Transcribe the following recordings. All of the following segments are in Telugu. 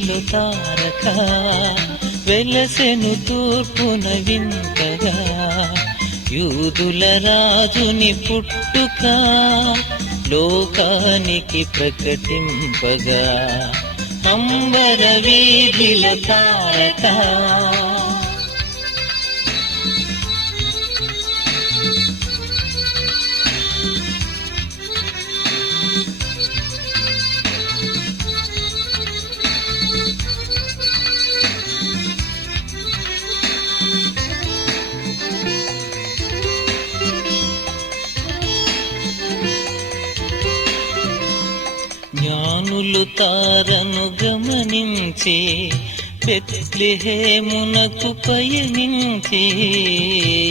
వీధిలో తారక వెలసెను తూర్పున వింతగా యూదుల రాజుని పుట్టుక లోకానికి ప్రకటింపగా అంబర వీధిలో తారక జ్ఞానులు తారను గమనించి బెత్లెహేమునకు పయనించి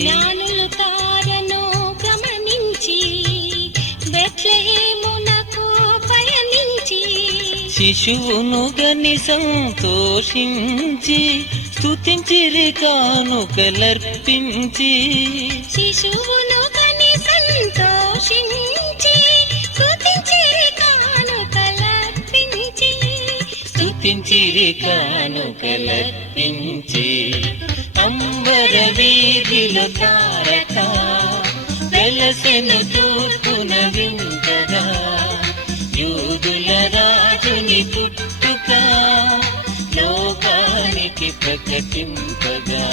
జ్ఞానులు తారను గమనించి బెత్లెహేమునకు పయనించి శిశువును గని సంతోషించి స్తుతించిరి కానుకలర్పించి శిశువును గని సంతోషించి స్తుతించిరి కానుకలర్పించి అంబర వీధిలో తారక వెలసెను తూర్పున వింతగా యూదుల రాజుని పుట్టుక లోకానికి ప్రకటింపగా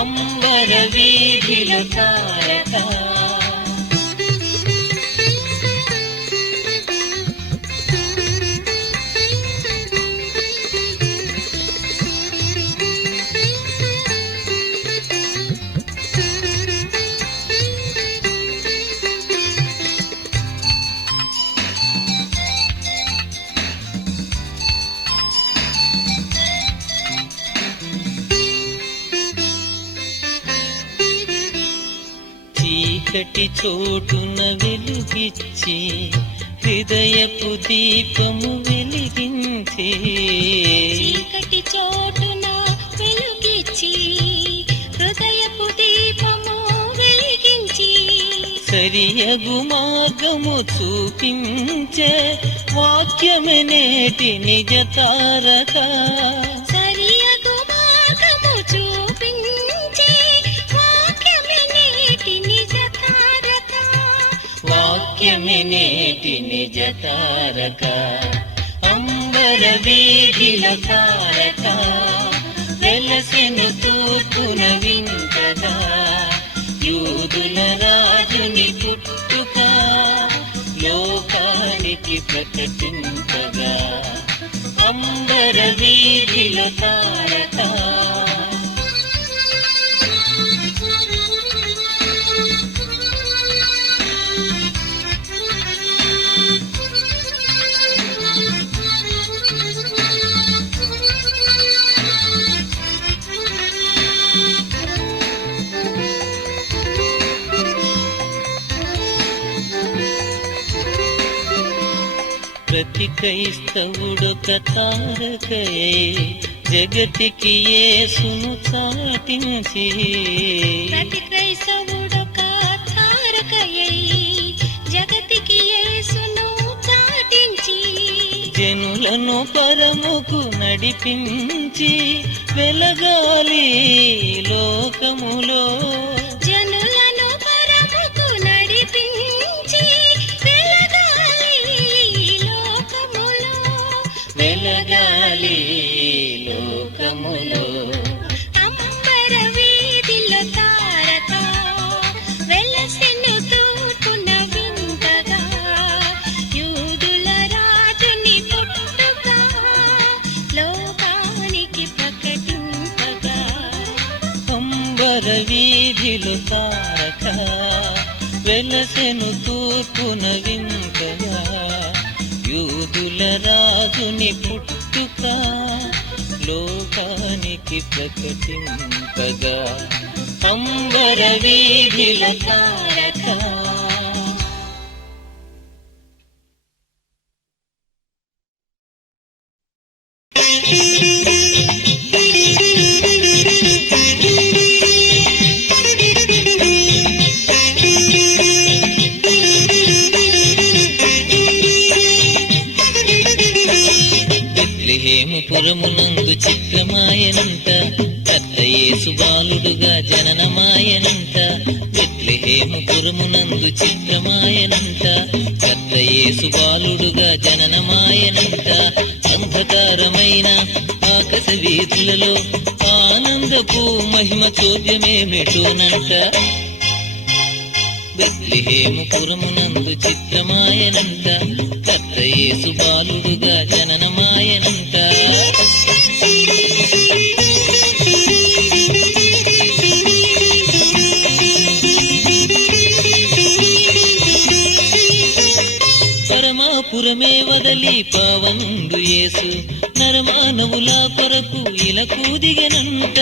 అంబర వీధిలో తారక చీకటి చోటున వెలుగిచ్చి హృదయపు దీపము వెలిగించి చీకటి చోటున వెలుగిచ్చి హృదయపు దీపము వెలిగించి సరియగు మార్గము చూపించే వాక్యమే నేటి నిజ తారక సరియగు మార్గము చూపించే వాక్యమే నేటి నిజ తారక వాక్యమే నేటి నిజ తారక అంబర వీధిలో తారక వెలసెను తూర్పున వింతగా యూదుల రాజుని పుట్టుక లోకానికి ప్రకటింపగా అంబర వీధిలో తారక ప్రతి క్రైస్తవుడొక తారకయే జగతికి యేసును చాటించి ప్రతి క్రైస్తవుడొక తారకయై జగతికి యేసును చాటించి జనులను పరముకు నడిపించి వెలగాలి లోకములో జనులను పరముకు నడిపించి వెలగాలి లోకములో అంబర వీధిలో తారక వెలసెను తూర్పున వింతగా యూదుల రాజుని పుట్టుక లోకానికి ప్రకటింపగా అంబర వీధిలో తారక వెలసెను తూర్పున వింతగా యూదుల రాజుని పుట్టుక లోకానికి ప్రకటింపగా అంబర వీధిలో తారక కర్త యేసు బాలుడుగా జననమాయనంట బెత్లెహేము పురమునందు చిత్రమాయనంట కర్త యేసు బాలుడుగా జననమాయనంట అంధకారమైన ఆకాశ వీధులలో ఆనందపు మహిమ చోద్యమేమిటోనంట బెత్లెహేము పురమునందు చిత్రమాయనంట కర్త యేసు బాలుడుగా జననమాయనంట పరమాపురమే వదలి పావనుండు యేసు నరమానవుల కొరకు ఇలకు దిగనంట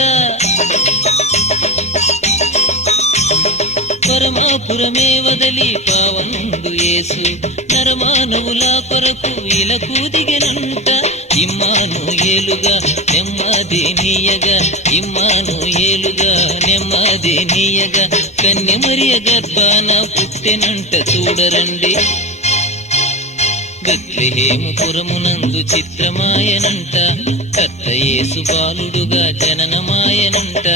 పరమాపురమే వదలి పావనుండు యేసు నరమానవుల కొరకు ఇలకు దిగనంట ఇమ్మానుయేలుగా నెమ్మది నీయగా ఇమ్మానుయేలుగా నెమ్మది నీయగా కన్య మరియ గర్భాన పుట్టెనంట చూడరండి బెత్లెహేము పురమునందు చిత్రమాయనంట కర్త యేసు బాలుడుగా జననమాయనంట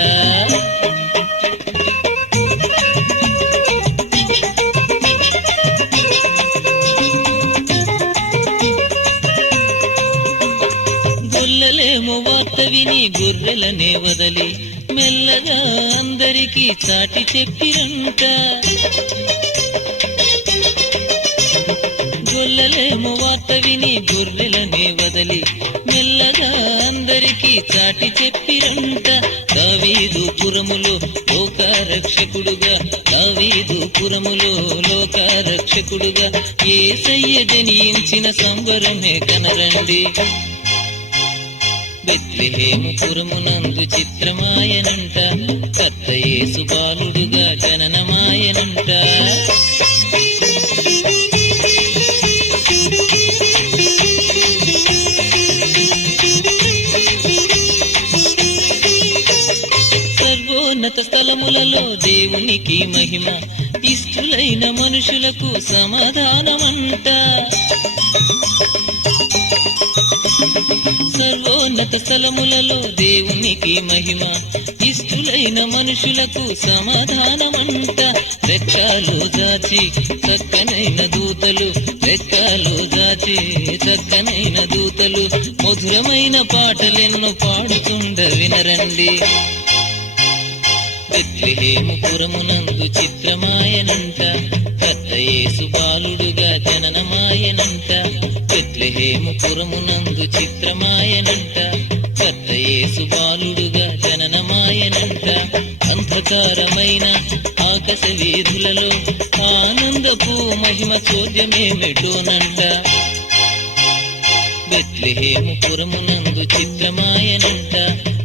గొల్లలేమో వార్త విని గొర్రెలనే వదలి మెల్లగా అందరికీ చాటి చెప్పిరంట గొల్లలేమో వార్త విని గొర్రెలనే వదలి మెల్లగా అందరికీ చాటి చెప్పిరంట దావీదు పురములో లోకరక్షకుడుగా దావీదు పురములో లోకరక్షకుడుగా యేసయ్య జనించిన సంబరమే కనరండి బెత్లెహేము పురమునందు చిత్రమాయనంట కర్త యేసు బాలుడుగా జననమాయనంట సర్వోన్నత స్థలములలో దేవునికి మహిమ ఇష్టులైన మనుషులకు సమాధానమంట సర్వోన్నత స్థలములలో దేవునికి మహిమ ఇష్టులైన మనుషులకు సమాధానమంట రెక్కలు దాచి చక్కనైన దూతలు రెక్కలు దాచి చక్కనైన దూతలు మధురమైన పాటలెన్నో పాడుతుండ వినరండి బెత్లెహేము పురమునందు చిత్రమాయనంట కర్త యేసు బాలుడుగా జననమాయనంట బెత్లెహేము పురమునందు చిత్రమాయనంట కర్త యేసు బాలుడుగా జననమాయనంట అంధకారమైన ఆకాశ వీధులలో ఆనందపు మహిమ చోద్యమేమిటోనంట బెత్లెహేము పురమునందు చిత్రమాయనంట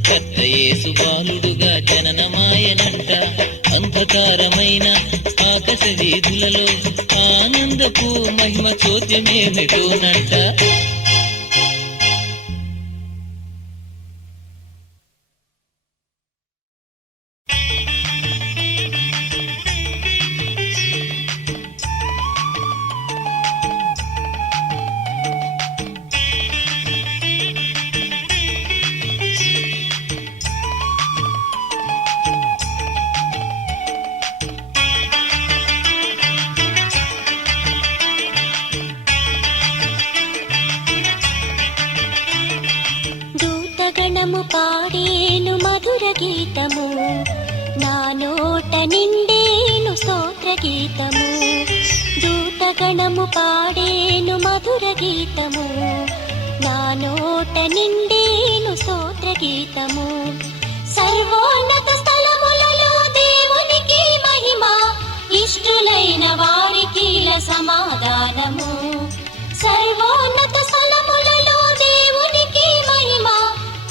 కర్త యేసు బాలుడుగా జననమాయనంట అంధకారమైన ఆకాశ వీధులలో ఆనందపు మహిమ చోద్యమేమిటోనంట దూతగణము పాడేను మధుర గీతము నా నోట నిండేను స్తోత్ర గీతము దూతగణము పాడేను మధుర గీతము నా నోట నిండేను స్తోత్ర గీతము సర్వోన్నత స్థలములలో దేవునికి మహిమ ఇష్టులైన వారికి సమాధానము సర్వోన్నత స్థలములలో దేవునికి మహిమ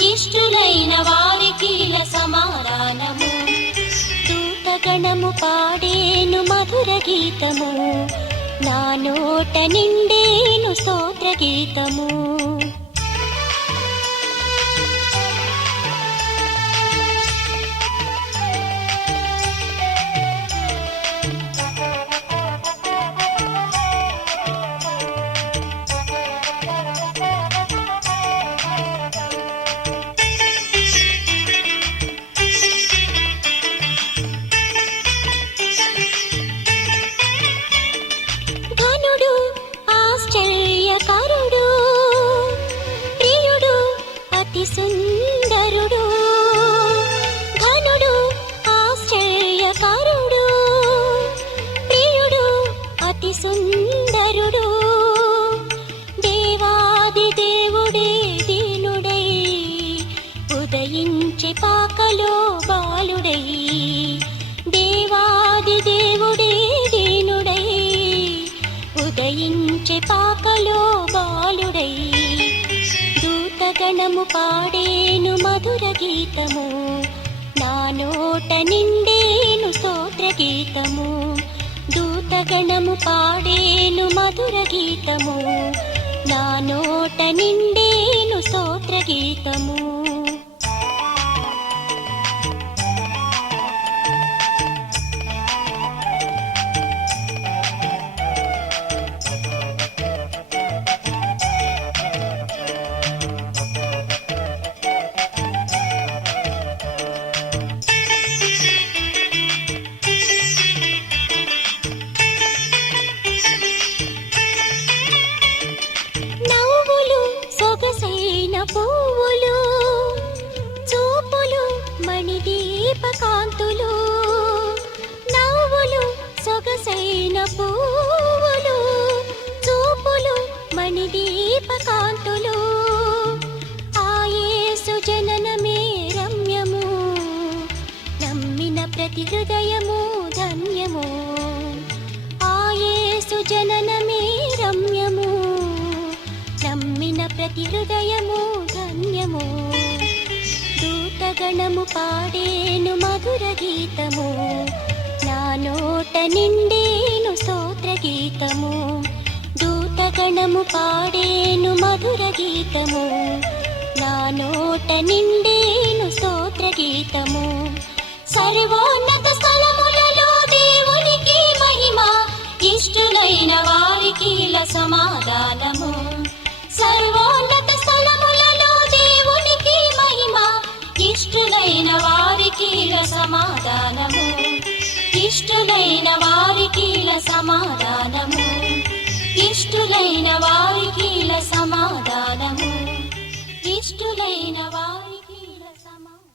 ఇష్టులైన వారికి సమాధానము దూతగణము పాడేను మధుర గీతము నా నోట నిండేను స్తోత్ర గీతము ఉదయించే పాకలో బాలుడై దేవాది దేవుడే దీనుడై ఉదయించే పాకలో బాలుడై దూతగణము పాడేను మధుర గీతము నా నోట నిండేను స్తోత్ర గీతము దూతగణము పాడేను మధుర గీతము నా నోట నిండేను స్తోత్ర గీతము పువ్వులు చూపులు మణిదీపకాంతులు నవ్వులు సొగసైన పువ్వులు చూపులు మణిదీపకాంతులు ఆ యేసు జననమే రమ్యము నమ్మిన ప్రతి హృదయము ధన్యము ఆ యేసు జననమే రమ్యము నమ్మిన ప్రతి హృదయము ధన్యము దూతగణము పాడేను మధుర గీతము నా నోట నిండేను స్తోత్ర గీతము దూతగణము పాడేను మధుర గీతము నా నోట నిండేను స్తోత్ర గీతము సర్వోన్నత స్థలములలో దేవునికి మహిమ ఇష్టులైన వారికి సమాధానము సర్వోన్నత స్థలములలో దేవునికి మహిమ ఇష్టులైన వారికి సమాధానము ఇష్టులైన వారికి సమాధానము ఇష్టులైన వారికి సమాధానము ఇష్టులైన వారికి సమాధానము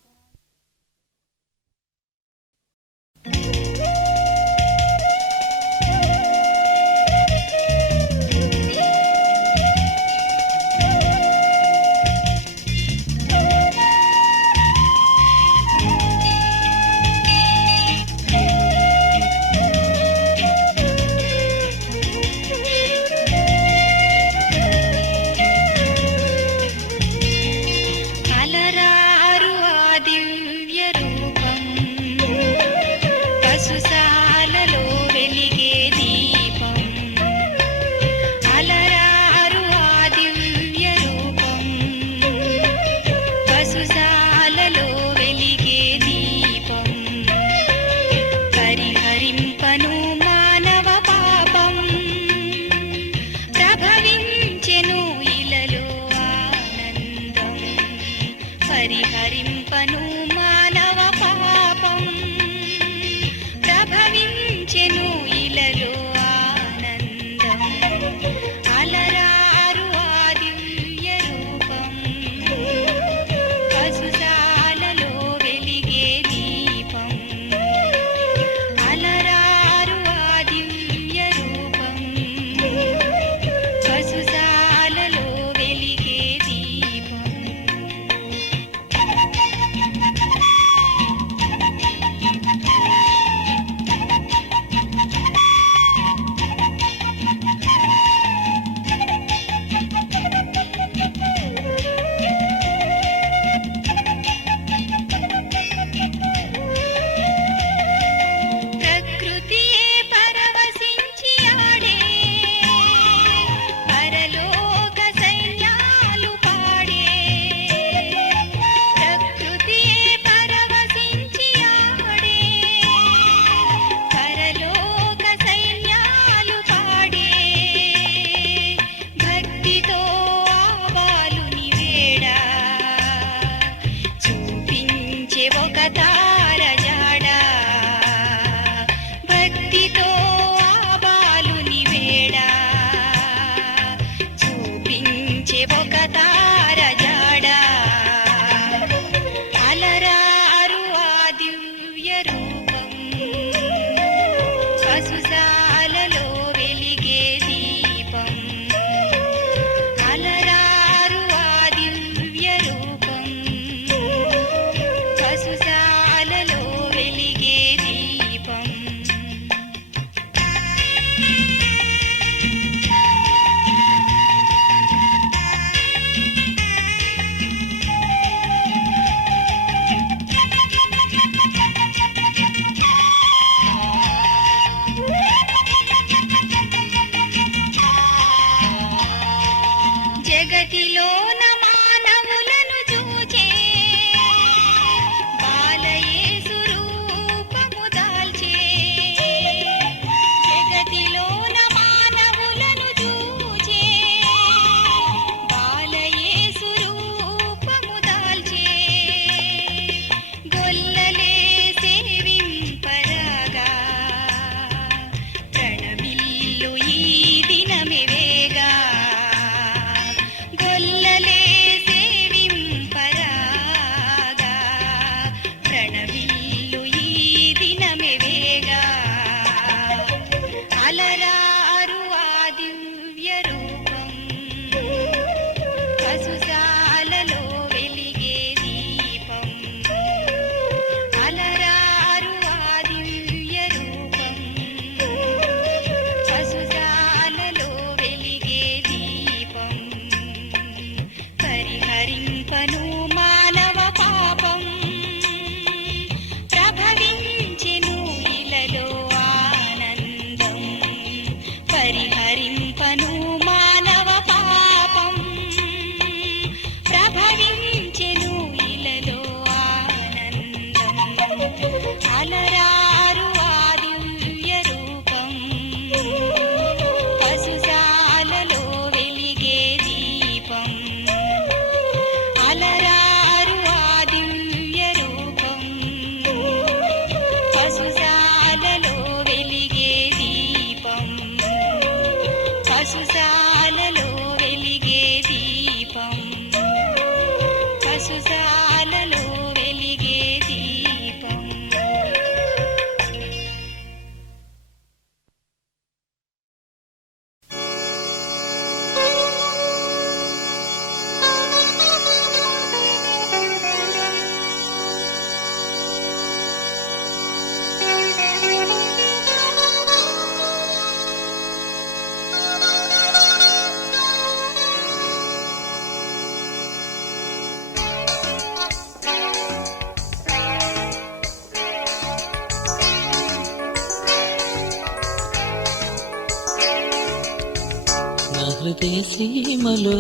హృదయ సీమలో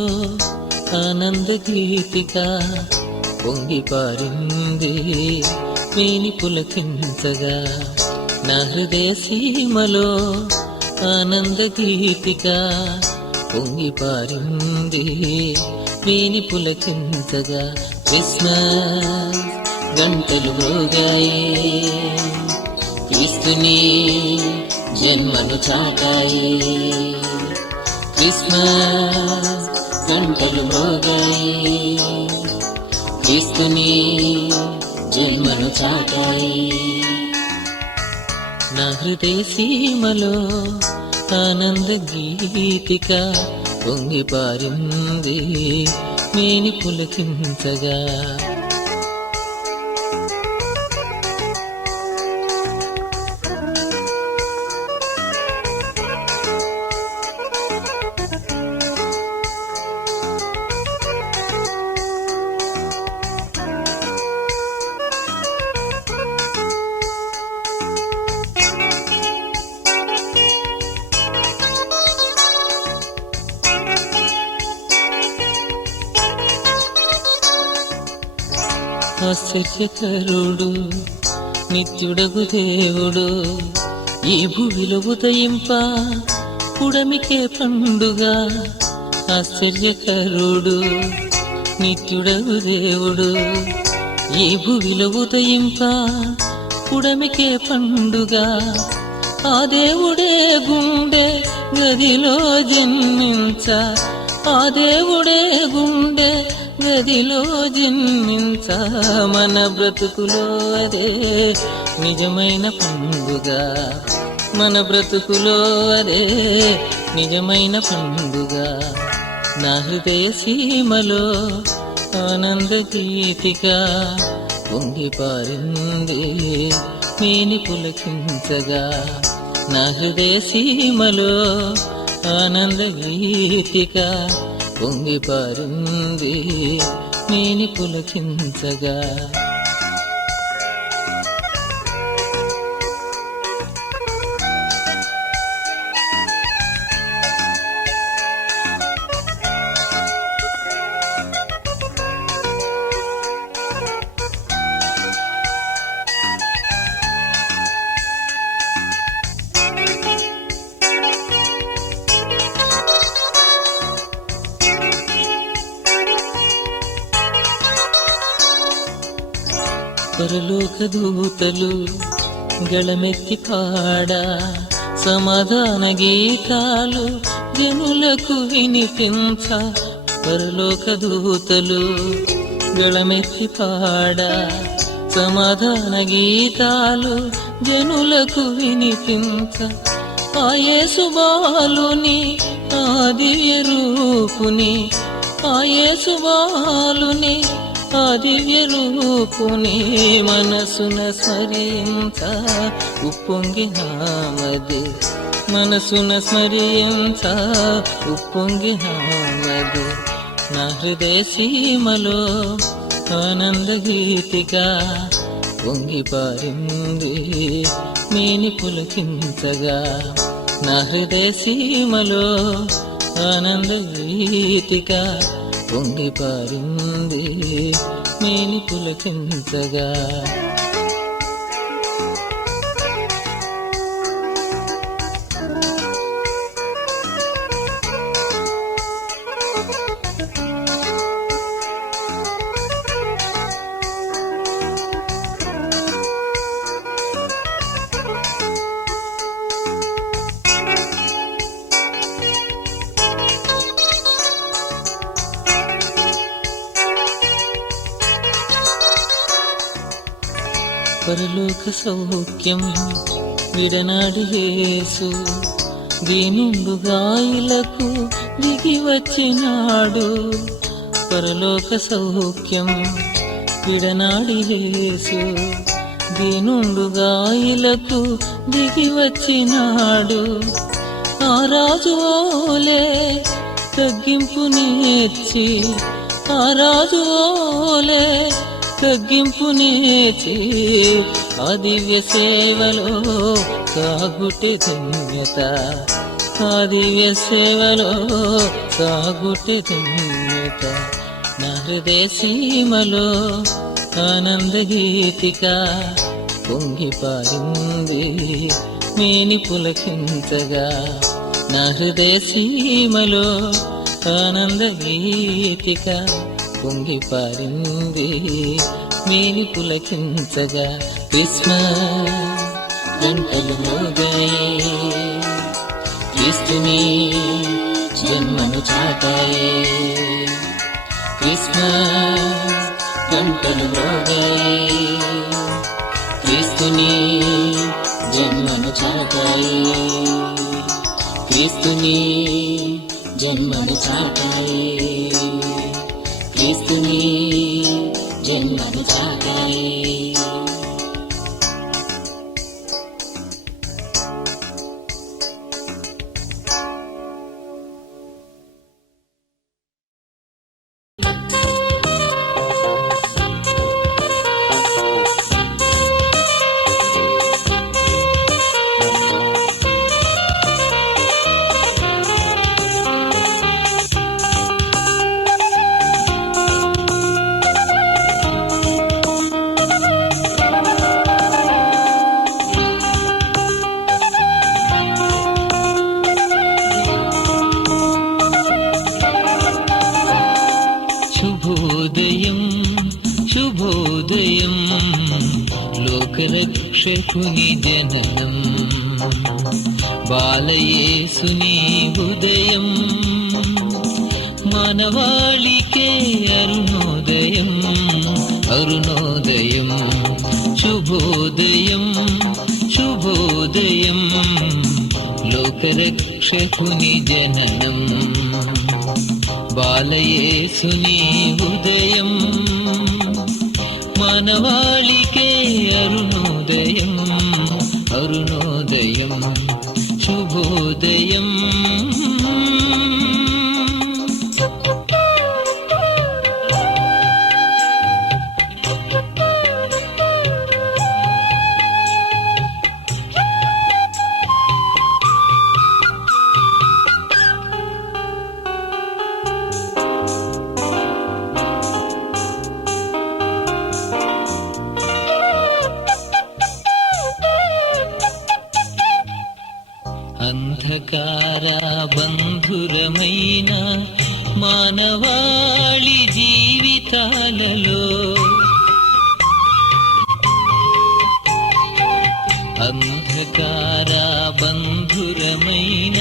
ఆనంద గీతిక పొంగి పారింది వేణి పులకించగా. నా హృదయ సీమలో ఆనంద గీతిక పొంగి పారింది వేణి పులకించగా. క్రిస్మస్ గంటలు మోగాయి, క్రీస్తుని జన్మను చాటాయి. క్రిస్మస్ గంటలు మోగాయి, క్రీస్తుని జన్మను చాటాయి. నా హృదయ సీమలో ఆనంద గీతిక పొంగి పారింది మేని పులకించగా. ఆశ్చర్యకరుడు నిత్యుడగు దేవుడు ఈ భూమిలో ఉదయింప పుడమికే పండుగ. ఆశ్చర్యకరుడు నిత్యుడగు దేవుడు ఈ భూమిలో ఉదయింప పుడమికే పండుగ. ఆ దేవుడే గుండె గదిలో జన్మించ, ఆ దేవుడే గుండె గదిలో జన్మించ. మన బ్రతుకులో అదే నిజమైన పండుగ, మన బ్రతుకులో అదే నిజమైన పండుగ. నా హృదయ సీమలో ఆనంద గీతిక పొంగి పారింది మేని పులకించగా. నా హృదయ సీమలో ఆనంద గీతిక పొంగి పారింది మేని పులకించగా. పరలోక దూతలు గళమెత్తి పాడా సమాధాన గీతాలు జనులకు వినిపించ. పరలోక దూతలు గళమెత్తి పాడా సమాధాన గీతాలు జనులకు వినిపించ. ఆ యేసు బాలుని ఆ దివ్య రూపుని, ఆ యేసు బాలుని ఆ దివ్య రూపుని మనసున స్మరించ ఉప్పొంగినామది, మనసున స్మరించ ఉప్పొంగినామది. నా హృదయ సీమలో ఆనంద గీతిక పొంగి పారింది మేని పులకించగా. నా హృదయ సీమలో ఆనంద గీతిక పొంగి పారింది మేని పులకించగా. పరలోక సౌఖ్యం విడనాడి యేసు దీనుండు గాయలకు దిగి వచ్చినాడు. పరలోక సౌఖ్యం విడనాడి యేసు దీనుండు గాయలకు దిగి వచ్చినాడు. ఆ రాజు ఓలే తగ్గింపు నేర్చి, ఆ రాజు ఓలే తగ్గింపు నేర్చి ఆ దివ్య సేవలో సాగుటే ధన్యత, ఆ దివ్య సేవలో సాగుటే ధన్యత నా హృదయ సీమలో ఆనంద గీతిక పొంగి పారింది మేని పులకించగా నా హృదయ సీమలో ఆనంద గీతిక పొంగి పారింది మేని పులకించగా క్రిస్మస్ గంటలు మోగాయే క్రీస్తుని జన్మను చాటాయే క్రిస్మస్ గంటలు మోగాయే క్రీస్తుని జన్మను చాటాయే క్రీస్తుని జన్మను చాటాయే క్రీస్తుని జన్మను చాటాయే శుభోదయం శుభోదయం లోకరక్షకుని జననం బాలయేసుని ఉదయం మానవాళికే అరుణోదయం అరుణోదయం శుభోదయం శుభోదయం లోకరక్షకుని జననం బాలయేసుని ఉదయం మానవాళికే అరుణోదయం అరుణోదయం శుభోదయం అంధకార బంధురమైన మానవాళి జీవితాలలో అంధకార బంధురమైన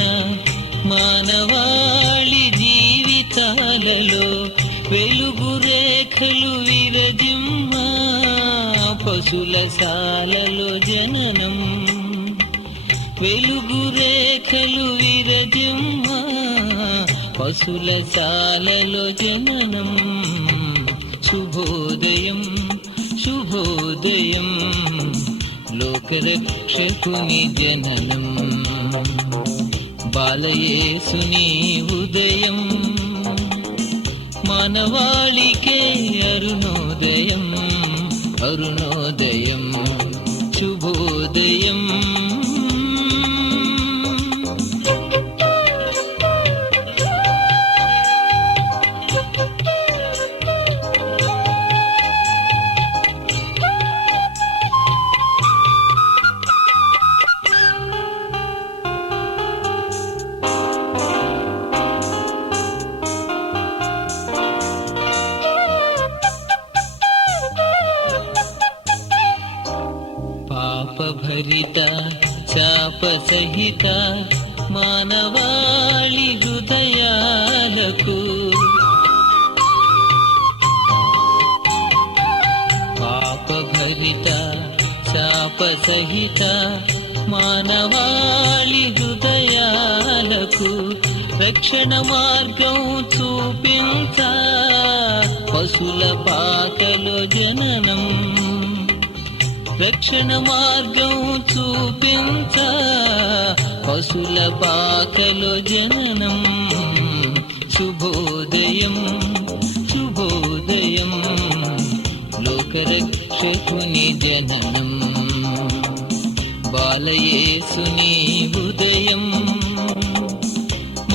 మానవాళి జీవితాలలో వెలుగు రేఖలు విరజిమ్మ పశుల సాలలో జననం వెలుగు రేఖలు విరజిమ్మ పశుల సాలలో జననం శుభోదయం శుభోదయం లోకరక్షకుని జననం బాలయేసుని ఉదయం మానవాళికే అరుణోదయం అరుణోదయం శుభోదయం పాపభరిత శాప సహిత మానవాళి హృదయాలకు పాపభరిత శాప సహిత మానవాళి హృదయాలకు రక్షణ మార్గం చూపించ పశుల పాకలో జననం రక్షణ మార్గం చూపించ పశుల పాకలో జననం శుభోదయం శుభోదయం లోకరక్షకుని జననం బాలయేసుని ఉదయం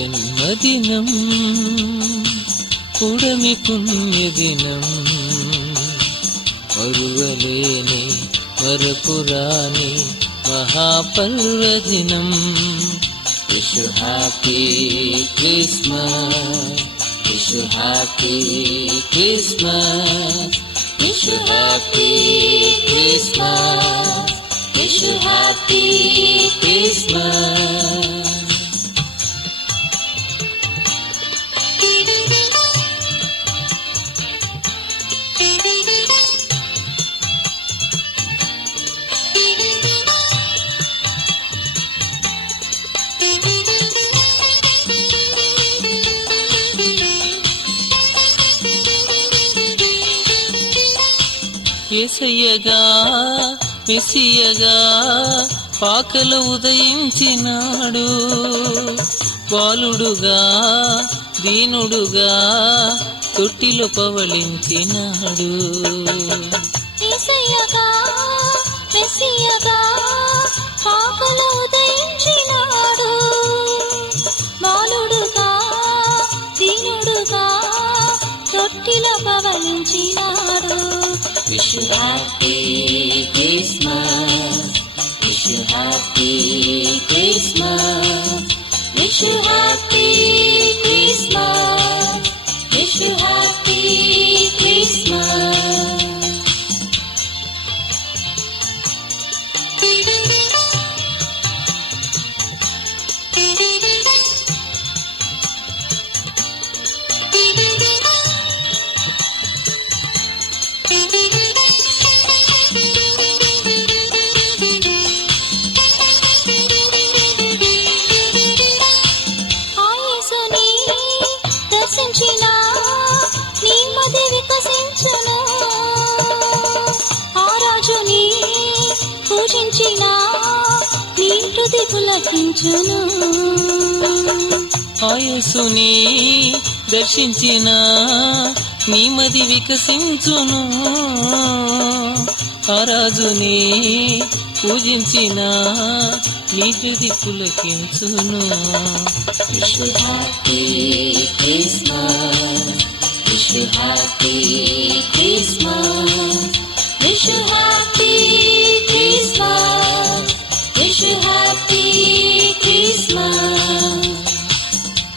జన్మదినం పుడమి పుణ్యదినం మరువలేని మరపురాని మహాపర్వదినం. Wish you happy Christmas, wish you happy Christmas, wish you happy Christmas, wish you happy Christmas. యేసయ్యగా మెస్సియగా పాకలు ఉదయించినాడు, బాలుడుగా దీనుడుగా తొట్టిలో పవళించినాడు. యేసయ్యగా మెస్సియగా పాకలు ఉదయించినాడు, బాలుడుగా దీనుడుగా తొట్టిలో పవళించినాడు. Wish you happy Christmas, wish you happy Christmas, wish you happy Christmas, wish you happy Christmas. యేసుని దర్శించిన నీ మది వికసించును, ఆ రాజుని పూజించిన నీ హృది పులకించును. Wish you happy Christmas, wish you happy Christmas, wish you happy Christmas, wish you happy Christmas.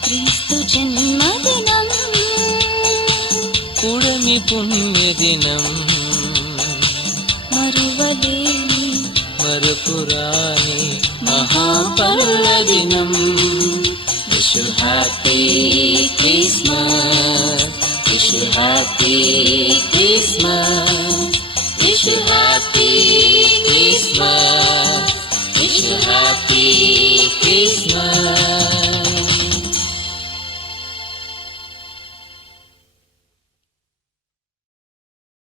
క్రీస్తు జన్మదినం పుడమి పుణ్యదినం మరువలేని మరపురాని మహాపర్వదినం. Wish you happy Christmas, wish you happy Christmas, wish you happy Christmas, wish you happy Christmas.